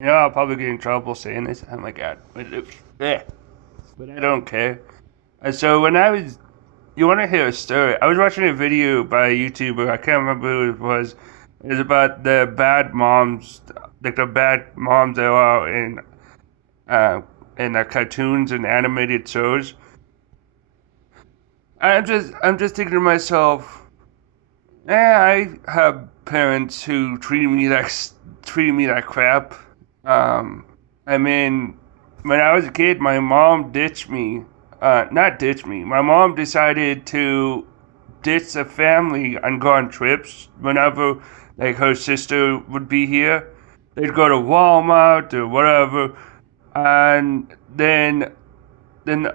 I'll probably get in trouble saying this. Oh my god. But I don't care. And so when I was, you want to hear a story? I was watching a video by a YouTuber. I can't remember who it was. It was about the bad moms, like the bad moms that are uh, in the cartoons and animated shows. I'm just thinking to myself, I have parents who treated me like crap. Um, I mean, when I was a kid, my mom ditched me. Not ditched me. My mom decided to ditch the family and go on trips whenever, like, her sister would be here. They'd go to Walmart or whatever, and then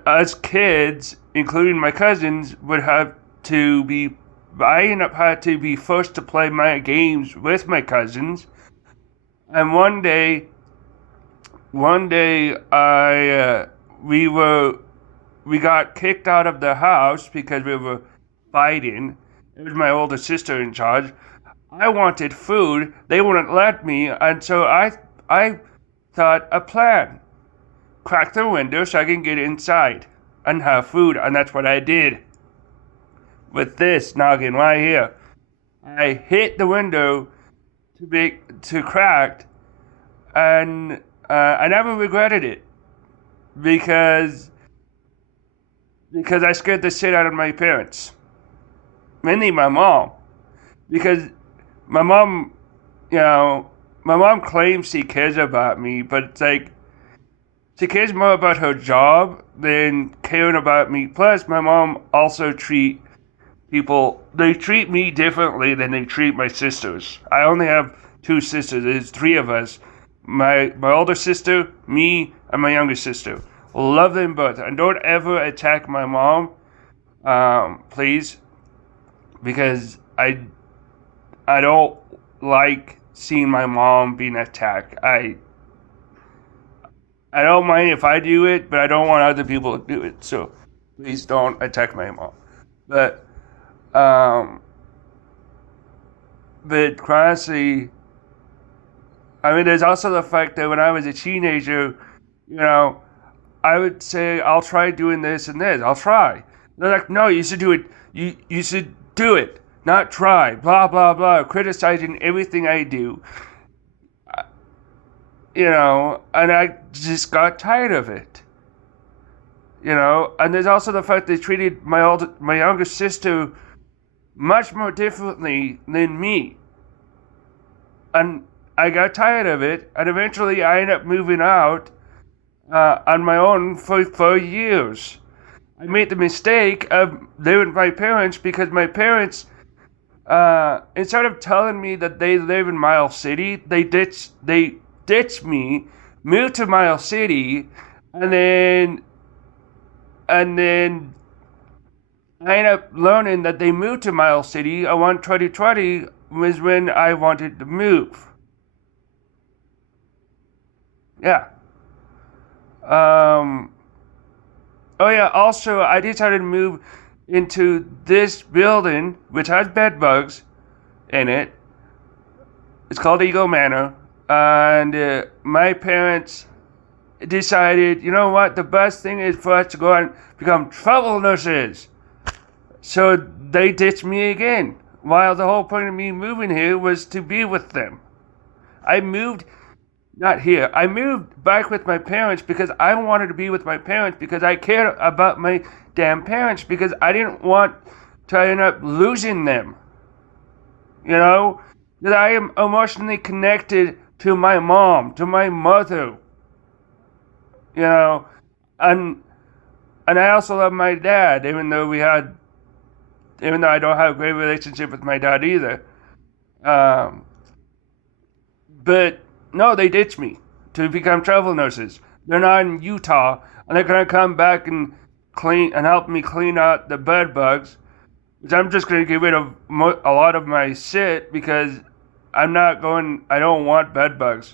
us kids, including my cousins, would have to be. I ended up had to be forced to play my games with my cousins. And one day, we got kicked out of the house because we were fighting. It was my older sister in charge. I wanted food. They wouldn't let me, and so I thought a plan. Crack the window so I can get inside and have food, and that's what I did with this noggin right here. I hit the window to cracked, and I never regretted it because I scared the shit out of my parents, mainly my mom, because my mom, you know, my mom claims she cares about me, but it's like she cares more about her job than caring about me. Plus, my mom also they treat me differently than they treat my sisters. I only have two sisters. There's three of us. My older sister, me, and my younger sister. Love them both, and don't ever attack my mom, please, because I don't like seeing my mom being attacked. I don't mind if I do it, but I don't want other people to do it. So please don't attack my mom. But um, but honestly, I mean, there's also the fact that when I was a teenager, you know, I would say I'll try doing this and this. I'll try. They're like, no, you should do it. You should do it, not try. Blah blah blah, criticizing everything I do. And I just got tired of it. And there's also the fact they treated my younger sister much more differently than me, and I got tired of it, and eventually I ended up moving out on my own for years. I made the mistake of living with my parents because my parents, instead of telling me that they live in Miles City, they ditched me, moved to Miles City, and then I ended up learning that they moved to Miles City around 2020 was when I wanted to move. Yeah. Um. Oh yeah. Also, I decided to move into this building which has bed bugs in it. It's called Eagle Manor, and my parents decided, you know what, the best thing is for us to go and become travel nurses. So they ditched me again, while the whole point of me moving here was to be with them. I moved, not here, I moved back with my parents because I wanted to be with my parents because I cared about my damn parents because I didn't want to end up losing them. You know? That I am emotionally connected to my mom, to my mother, you know, and I also love my dad, even though I don't have a great relationship with my dad either. Um, but no, they ditched me to become travel nurses. They're not in Utah, and they're gonna come back and clean and help me clean out the bed bugs. Which I'm just gonna get rid of a lot of my shit because I'm not going. I don't want bed bugs.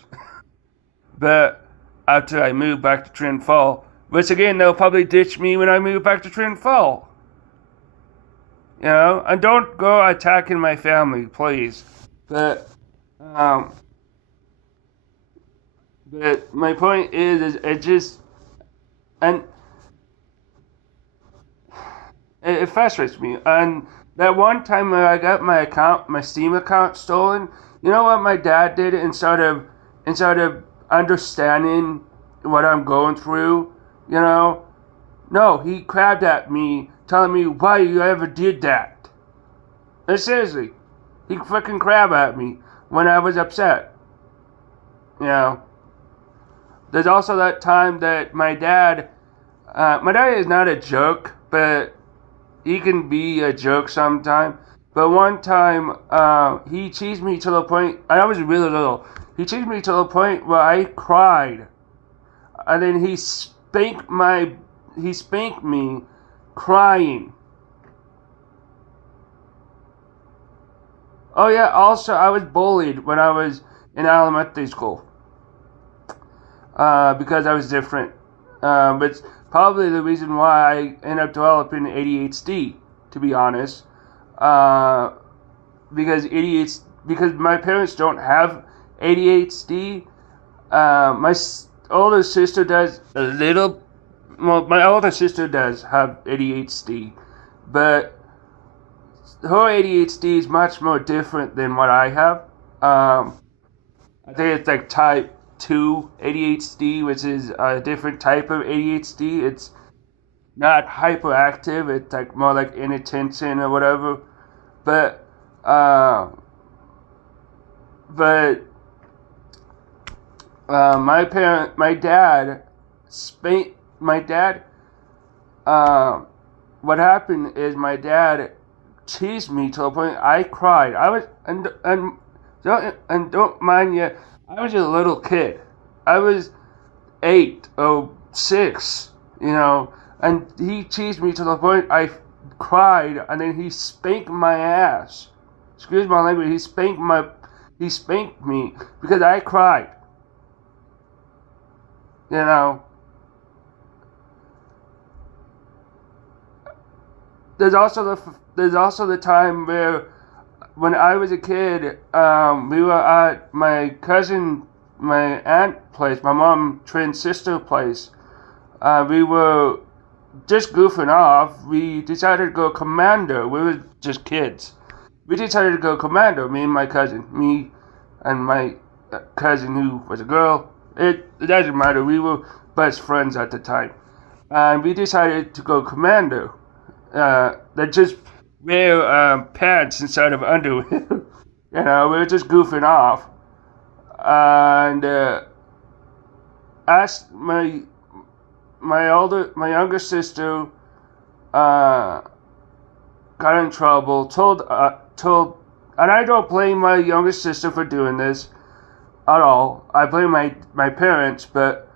But after I move back to Trin Fall, which again they'll probably ditch me when I move back to Trin Fall. And don't go attacking my family, please. But um, But my point is it just and it frustrates me. And that one time when I got my Steam account stolen, you know what my dad did instead of understanding what I'm going through, you know? No, he crabbed at me, telling me why you ever did that. And seriously, he fucking crabbed at me when I was upset. You know. There's also that time that my dad is not a joke, but he can be a joke sometime. But one time, he teased me to the point, and I was really little. He teased me to the point where I cried, and then he spanked me, crying. Oh yeah. Also, I was bullied when I was in elementary school, because I was different. But it's probably the reason why I ended up developing ADHD, to be honest. Uh, because because my parents don't have ADHD. My older sister does a little. Well, my older sister does have ADHD, but her ADHD is much more different than what I have. I think it's like type 2 ADHD, which is a different type of ADHD. It's not hyperactive, it's like more like inattention or whatever. But, uh, but, my dad, my dad, uh, what happened is my dad teased me to the point I cried. I was, and don't mind you, I was a little kid. I was 8 or 6, you know, and he teased me to the point I cried, and then he spanked my ass. Excuse my language. He spanked me because I cried. You know, there's also the time where when I was a kid, we were at my aunt place, my mom twin sister place. We were just goofing off. We decided to go commando. We were just kids. We decided to go commando. Me and my cousin who was a girl. It doesn't matter. We were best friends at the time, and we decided to go commando. That just wear pants instead of underwear. You know, we were just goofing off, and asked my younger sister uh, got in trouble. And I don't blame my younger sister for doing this at all. I blame my parents, but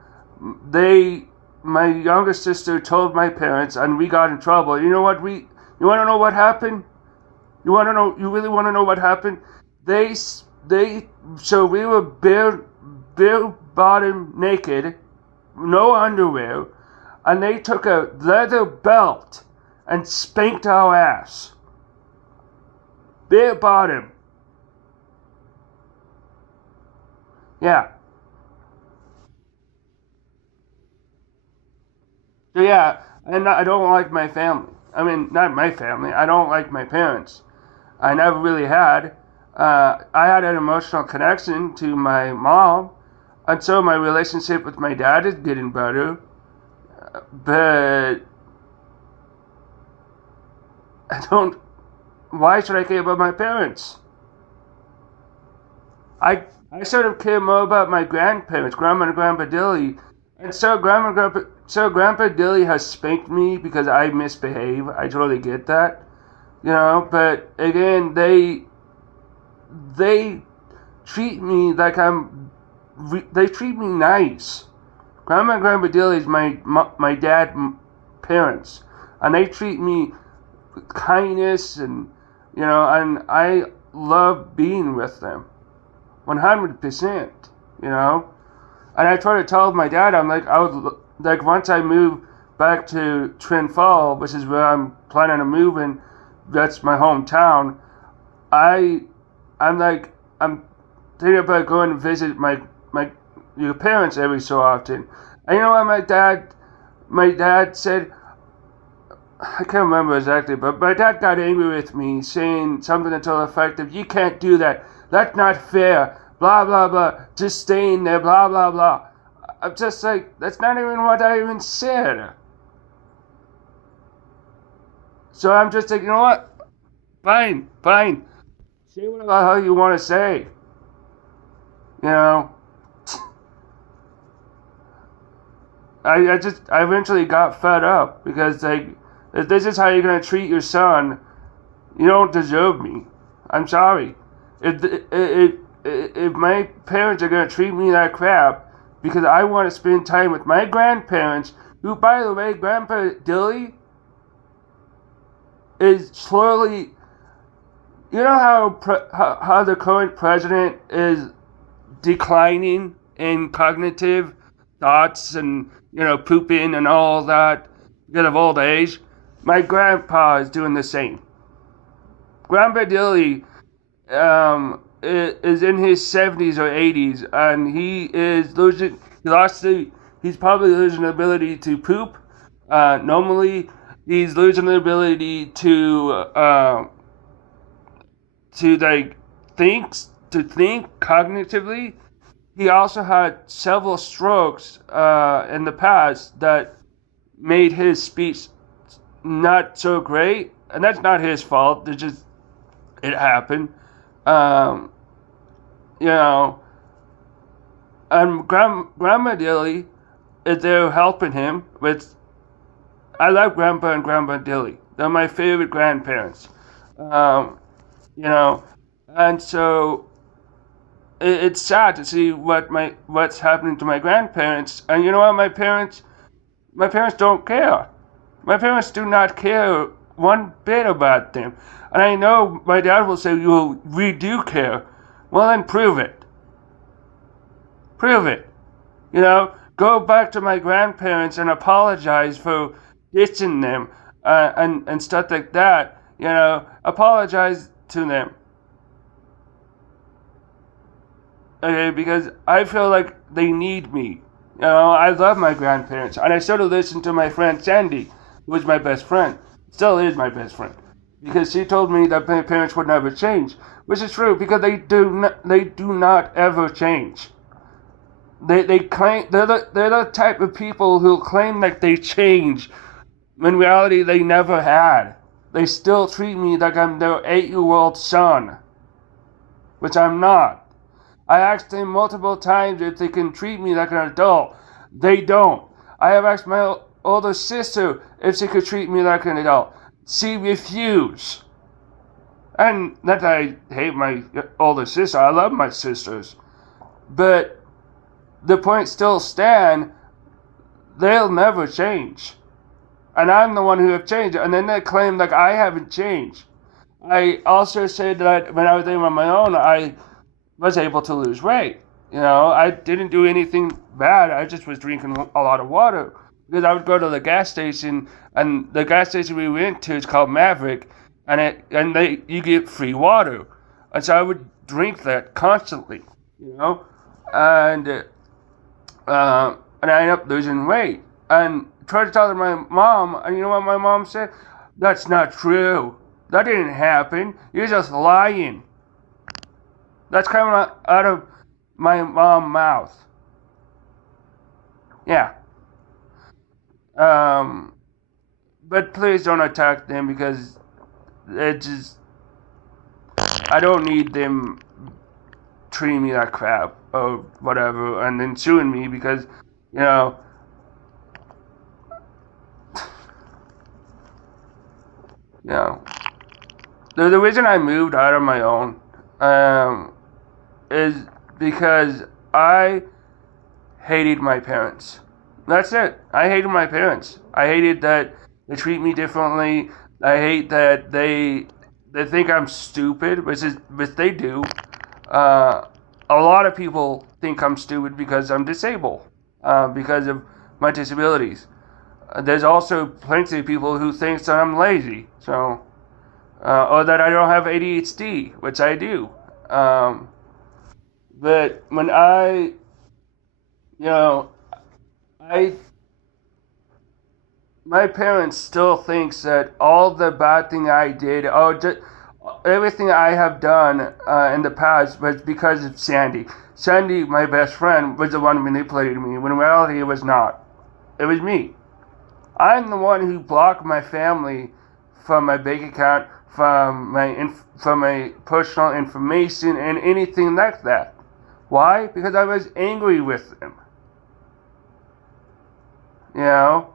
they my younger sister told my parents, and we got in trouble. You know what you want to know what happened? You really want to know what happened? They, they, so we were bare bottom naked, no underwear, and they took a leather belt and spanked our ass. Bare bottom. Yeah. So yeah, and I don't like my family. I mean, not my family. I don't like my parents. I never really had. I had an emotional connection to my mom, and so my relationship with my dad is getting better. But I don't. Why should I care about my parents? I sort of care more about my grandparents, Grandma and Grandpa Dilly. And so Grandpa Dilly has spanked me because I misbehave. I totally get that, you know. But again, they treat me like they treat me nice. Grandma and Grandpa Dilly is my dad parents, and they treat me with kindness, and and I love being with them, 100%. You know, and I try to tell my dad, I'm like, I would like once I move back to Twin Falls, which is where I'm planning on moving. That's my hometown. I I'm thinking about going to visit my your parents every so often. And you know what my dad said? I can't remember exactly, but my dad got angry with me, saying something to the effect of, "You can't do that. That's not fair. Blah blah blah. Just staying there. Blah blah blah." I'm just like, that's not even what I even said. So I'm just like, you know what? Fine, fine. Say whatever the hell you want to say. You know, I eventually got fed up because like, if this is how you're gonna treat your son, you don't deserve me. I'm sorry. If my parents are gonna treat me like crap because I want to spend time with my grandparents, who, by the way, Grandpa Dilly is slowly. You know how the current president is declining in cognitive thoughts and pooping and all that because of old age. My grandpa is doing the same. Grandpa Dilly is in his 70s or 80s, and he is losing. He's probably losing the ability to poop. Normally, he's losing the ability to like think think cognitively. He also had several strokes in the past that made his speech not so great, and that's not his fault. It happened. Um, you know, and Grandma Dilly is there helping him with. I love Grandpa and Grandma Dilly. They're my favorite grandparents. Um, you know, and so it's sad to see what's happening to my grandparents. And you know what, my parents don't care. My parents do not care one bit about them. And I know my dad will say, "Well, we do care." Well, then prove it. Prove it. Go back to my grandparents and apologize for ditching them and stuff like that. Apologize to them. Okay, because I feel like they need me. I love my grandparents, and I sort of listen to my friend Sandy, who was my best friend, still is my best friend, because she told me that my parents would never change, which is true because they do not ever change. They claim they're the type of people who claim like they change, when in reality they never had. They still treat me like I'm their 8-year-old son, which I'm not. I asked them multiple times if they can treat me like an adult. They don't. I have asked my older sister if she could treat me like an adult. She refused. And not that I hate my older sister. I love my sisters. But the point still stands. They'll never change. And I'm the one who have changed. And then they claim like I haven't changed. I also said that when I was living on my own, I was able to lose weight. I didn't do anything bad. I just was drinking a lot of water because I would go to the gas station, and the gas station we went to is called Maverick, and you get free water, and so I would drink that constantly. You know, and and I ended up losing weight, and tried to tell my mom, and you know what my mom said? That's not true. That didn't happen. You're just lying. That's coming out of my mom's mouth. Yeah. Um, but please don't attack them because it just, I don't need them treating me like crap or whatever and then suing me because, you know, you know, the reason I moved out on my own is because I hated my parents. That's it. I hated my parents. I hated that they treat me differently. I hate that they think I'm stupid, which they do. Uh, a lot of people think I'm stupid because I'm disabled, because of my disabilities. There's also plenty of people who think that I'm lazy, or that I don't have ADHD, which I do. But when I You know, I my parents still thinks that all the bad thing I did, everything I have done in the past was because of Sandy. Sandy, my best friend, was the one who manipulated me. When in reality, it was not. It was me. I'm the one who blocked my family from my bank account, from my personal information, and anything like that. Why? Because I was angry with them. You know.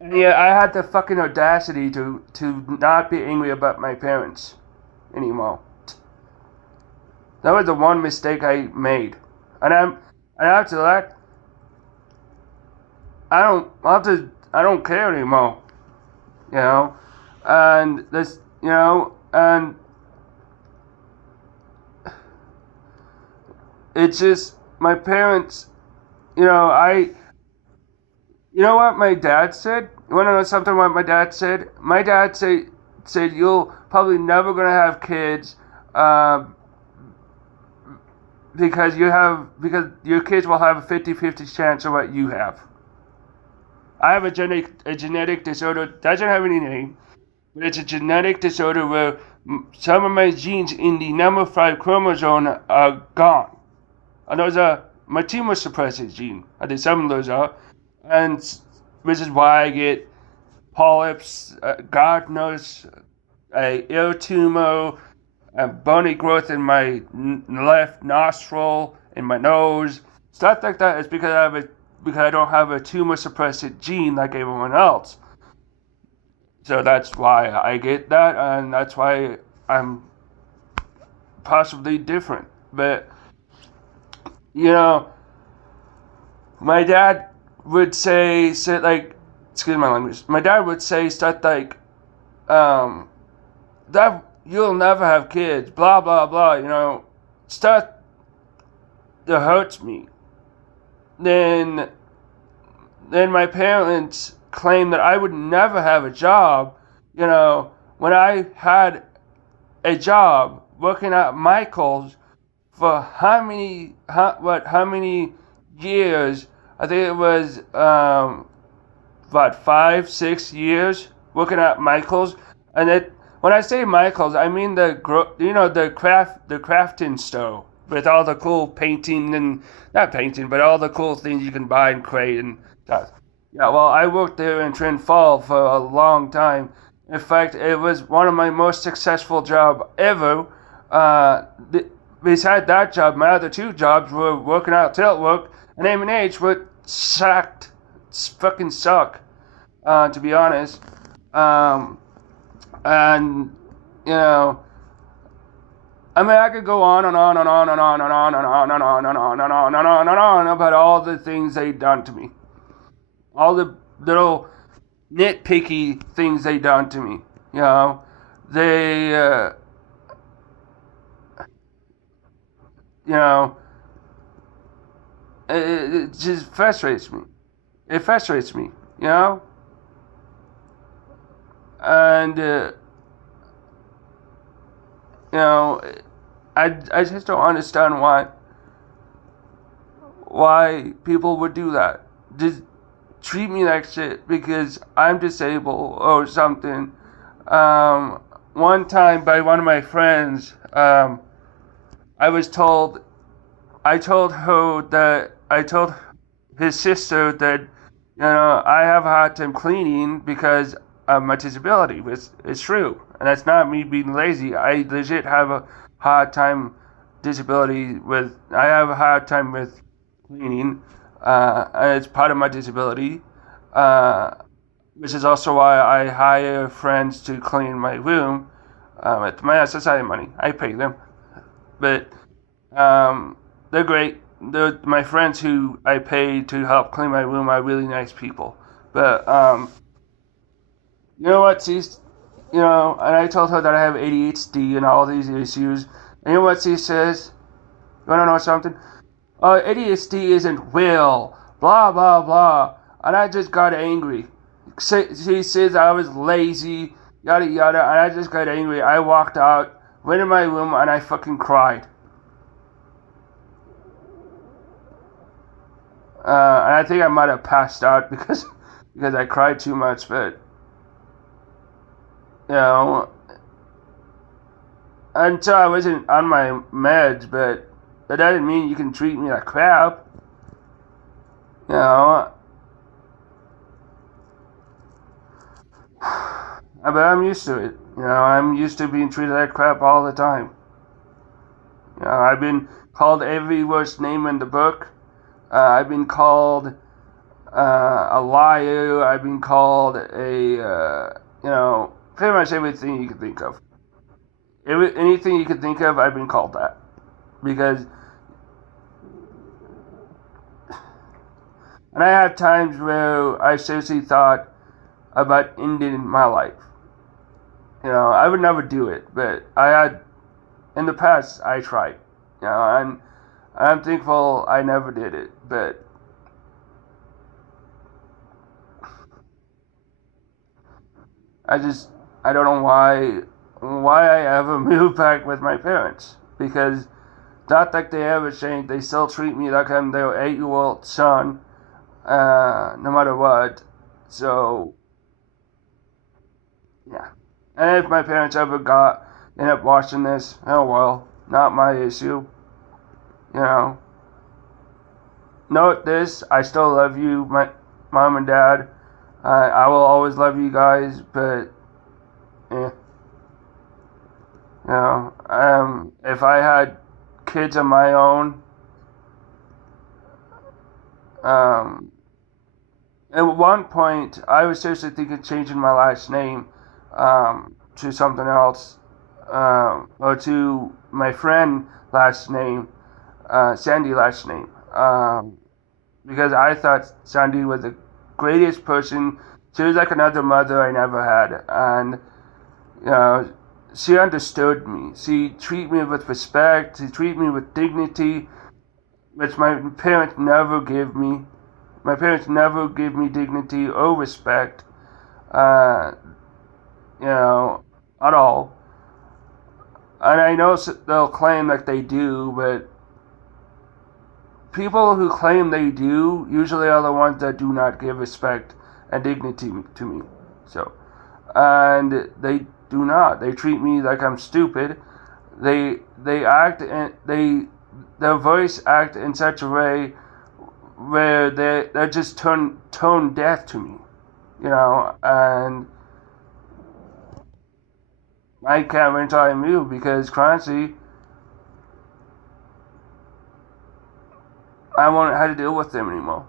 And yeah, I had the fucking audacity to not be angry about my parents anymore. That was the one mistake I made, and after that, I don't care anymore. You know, and this, and it's just my parents. You know, You know what my dad said? You want to know something? What my dad said? My dad said you'll probably never gonna have kids, uh, because your kids will have a 50-50 chance of what you have. I have a genetic disorder. Doesn't have any name, but it's a genetic disorder where some of my genes in the number 5 chromosome are gone. And those are my tumor suppressor gene. I think some of those are, and which is why I get polyps, God knows, a ear tumor, a bony growth in my left nostril, in my nose, stuff like that. Is because I don't have a tumor suppressor gene like everyone else. So that's why I get that, and that's why I'm possibly different. But you know, my dad would say like, excuse my language. My dad would say stuff like, um, that you'll never have kids, blah blah blah. Stuff that hurts me. Then then my parents claimed that I would never have a job. When I had a job working at Michael's for how many years? I think it was about 5-6 years working at Michael's, and it when I say Michael's, I mean the crafting store with all the cool painting and not painting, but all the cool things you can buy and create and stuff. Yeah, well, I worked there in Trent Fall for a long time. In fact, it was one of my most successful job ever. Uh, th- Besides that job, my other two jobs were working out tilt work and M&H, which sucked, fucking suck, to be honest. Um, and you know, I mean, I could go on and on and on and on and on and on and on and on and on and on and on about all the things they done to me, all the little nitpicky things they done to me. You know, they, you know, it just frustrates me. It frustrates me. You know, and you know, I just don't understand why people would do that. Just treat me like shit because I'm disabled or something. One time by one of my friends, I was told, I told his sister that, I have a hard time cleaning because of my disability, which is true. And that's not me being lazy. I legit have a hard time I have a hard time with cleaning, and it's part of my disability, uh, which is also why I hire friends to clean my room, with my SSI money. I pay them, but um, they're great. My friends who I pay to help clean my room are really nice people. But you know what? And I told her that I have ADHD and all these issues. And you know what she says? You wanna know something? ADHD isn't real. Blah blah blah. And I just got angry. She says I was lazy, yada yada, and I just got angry. I walked out, went in my room, and I fucking cried. And I think I might have passed out because I cried too much. But you know, until I wasn't on my meds, but that doesn't mean you can treat me like crap. You know, but I'm used to it. You know, I'm used to being treated like crap all the time. You know, I've been called every worst name in the book. I've been called a liar. I've been called pretty much everything you could think of. Anything you could think of, I've been called that. Because, and I have times where I seriously thought about ending my life. You know, I would never do it, but in the past, I tried. You know, I'm thankful I never did it, but I just, I don't know why I ever moved back with my parents, because not like they ever changed. They still treat me like I'm their 8-year-old son, no matter what. So yeah. And if my parents ever end up watching this, oh well, not my issue. You know. Note this: I still love you, my mom and dad. I will always love you guys, but yeah, if I had kids of my own, um, at one point I was seriously thinking of changing my last name to something else, or to my friend last name, Sandy last name, because I thought Sandy was the greatest person. She was like another mother I never had, and you know, she understood me. She treated me with respect. She treated me with dignity, which my parents never give me. My parents never give me dignity or respect, uh, you know, at all. And I know they'll claim that they do, but people who claim they do usually are the ones that do not give respect and dignity to me. So, and they do not. They treat me like I'm stupid. They act and their voice act in such a way where they're just tone deaf to me, you know, and I can't wait until I move because Clancy, I won't have to deal with them anymore.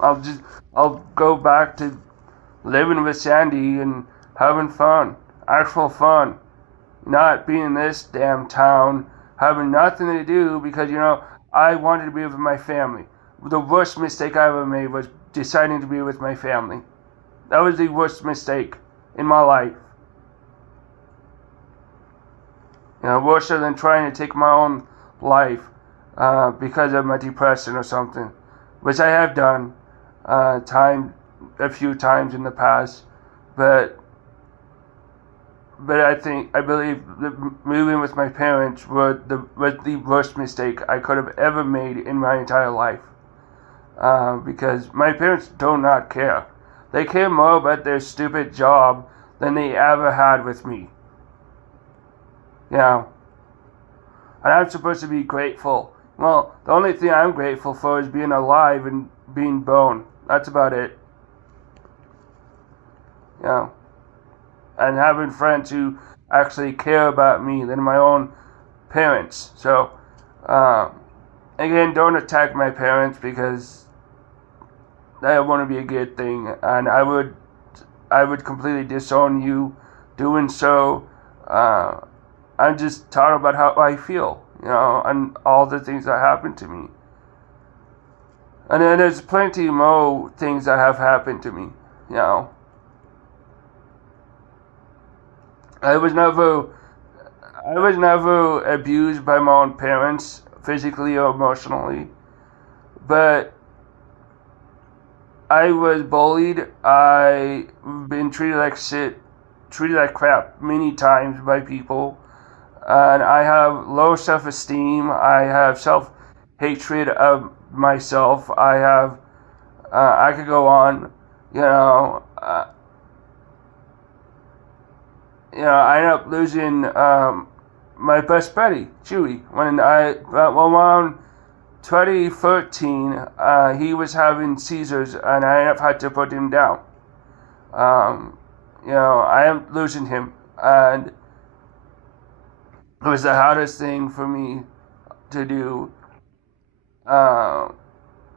I'll just I'll go back to living with Sandy and having fun, actual fun, not being in this damn town, having nothing to do because I wanted to be with my family. The worst mistake I ever made was deciding to be with my family. That was the worst mistake in my life. Worse than trying to take my own life because of my depression or something, which I have done a few times in the past, but I believe that moving with my parents was the worst mistake I could have ever made in my entire life. Because my parents do not care. They care more about their stupid job than they ever had with me. And I'm supposed to be grateful. Well, the only thing I'm grateful for is being alive and being born. That's about it. And having friends who actually care about me than my own parents. So, again, don't attack my parents because that wouldn't be a good thing, and I would completely disown you doing so. I'm just talking about how I feel, and all the things that happened to me. And then there's plenty more things that have happened to me, I was never abused by my own parents, physically or emotionally, but I was bullied. I've been treated like shit, treated like crap many times by people, and I have low self-esteem. I have self-hatred of myself. I could go on, you know. I ended up losing my best buddy, Chewy, when around 2013, he was having seizures, and I ended up had to put him down. Um, I am losing him, and it was the hardest thing for me to do. Uh,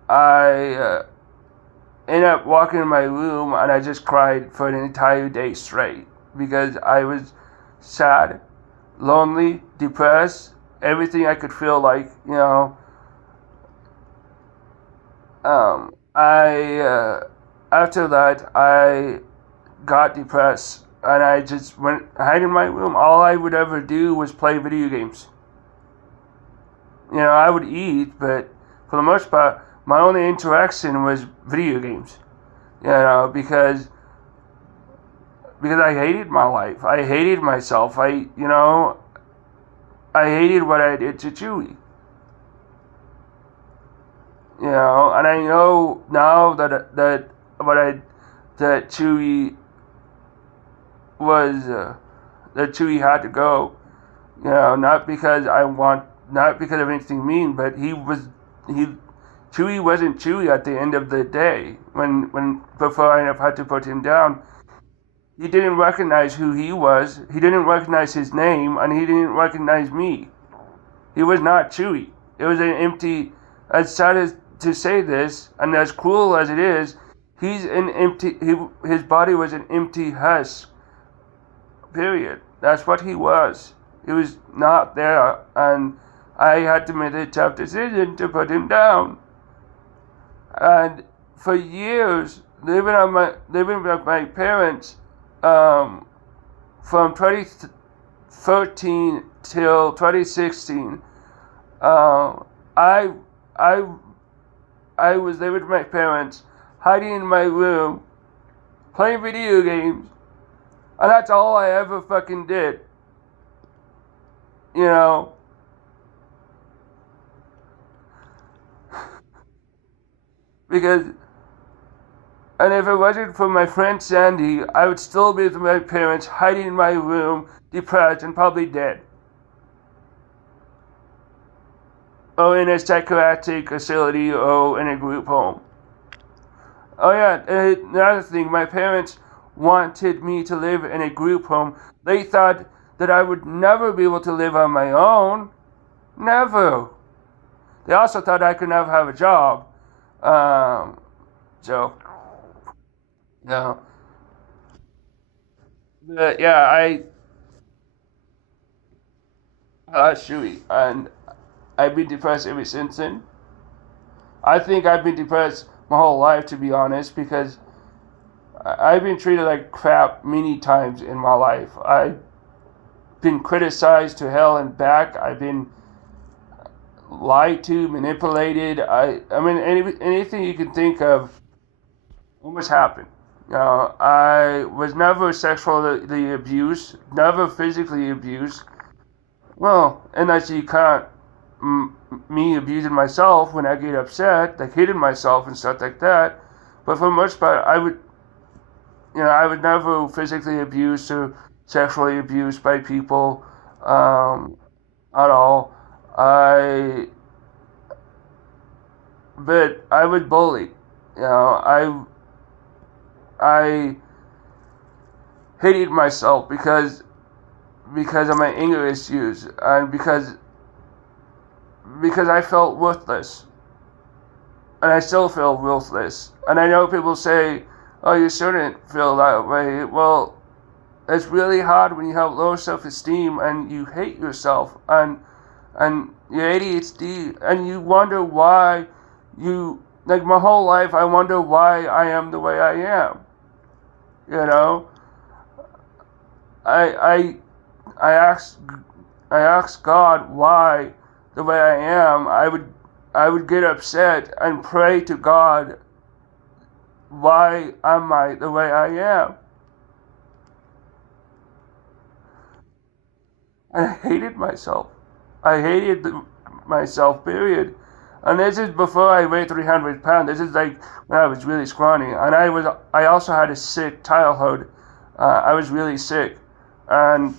I ended up walking in my room, and I just cried for an entire day straight because I was sad, lonely, depressed, everything I could feel like, after that, I got depressed and I just went hide in my room. All I would ever do was play video games. I would eat, but for the most part, my only interaction was video games. Because I hated my life. I hated myself. I hated what I did to Chewy. And I know now that Chewy was that Chewy had to go. Not because not because of anything mean, but Chewy wasn't Chewy at the end of the day. When before I had to put him down, he didn't recognize who he was. He didn't recognize his name, and he didn't recognize me. He was not Chewy. It was an empty. As sad as to say this, and as cruel as it is, he's an empty. His body was an empty husk. Period. That's what he was. He was not there, and I had to make a tough decision to put him down. And for years, living with my parents, from 2013 till 2016, I was living with my parents, hiding in my room, playing video games, and that's all I ever fucking did. Because, and if it wasn't for my friend Sandy, I would still be with my parents, hiding in my room, depressed, and probably dead. Or in a psychiatric facility, or in a group home. Oh yeah, another thing, my parents wanted me to live in a group home. They thought that I would never be able to live on my own. Never. They also thought I could never have a job. So, no. But yeah, Shuey, and I've been depressed ever since then. I think I've been depressed my whole life, to be honest, because I've been treated like crap many times in my life. I've been criticized to hell and back. I've been lied to, manipulated. I mean, anything you can think of almost happened. I was never sexually abused, never physically abused. Well, unless you count me abusing myself when I get upset, like hitting myself and stuff like that. But for the most part, I was never physically abused or sexually abused by people at all. I, but I was bullied. I hated myself because of my anger issues and because I felt worthless, and I still feel worthless. And I know people say, "Oh, you shouldn't feel that way." Well, it's really hard when you have low self-esteem and you hate yourself and your ADHD, and you wonder why you like my whole life. I wonder why I am the way I am. You know, I I asked God why the way I am. I would get upset and pray to God, why am I the way I am? I hated myself. I hated myself, period. And this is before I weighed 300 pounds. This is like when I was really scrawny. And I also had a sick childhood. I was really sick. And,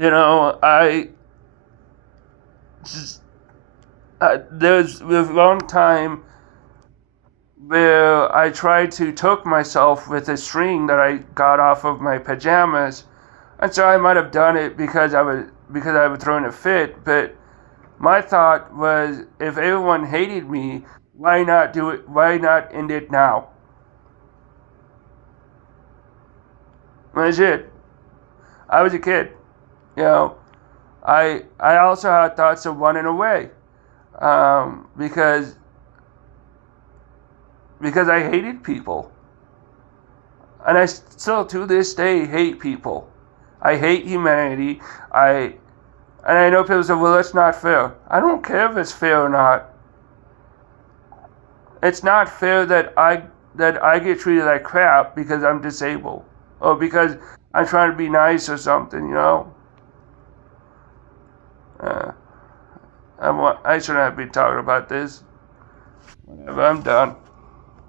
I just, there's a long time where I tried to choke myself with a string that I got off of my pajamas. And so I might have done it because I was throwing a fit, but my thought was, if everyone hated me, why not do it? Why not end it now? That's it. I was a kid, you know. I also had thoughts of running away, because I hated people, and I still to this day hate people. I hate humanity. And I know people say, well, that's not fair. I don't care if it's fair or not. It's not fair that I get treated like crap because I'm disabled, or because I'm trying to be nice or something. Uh, I shouldn't have been talking about this. Whatever, I'm done.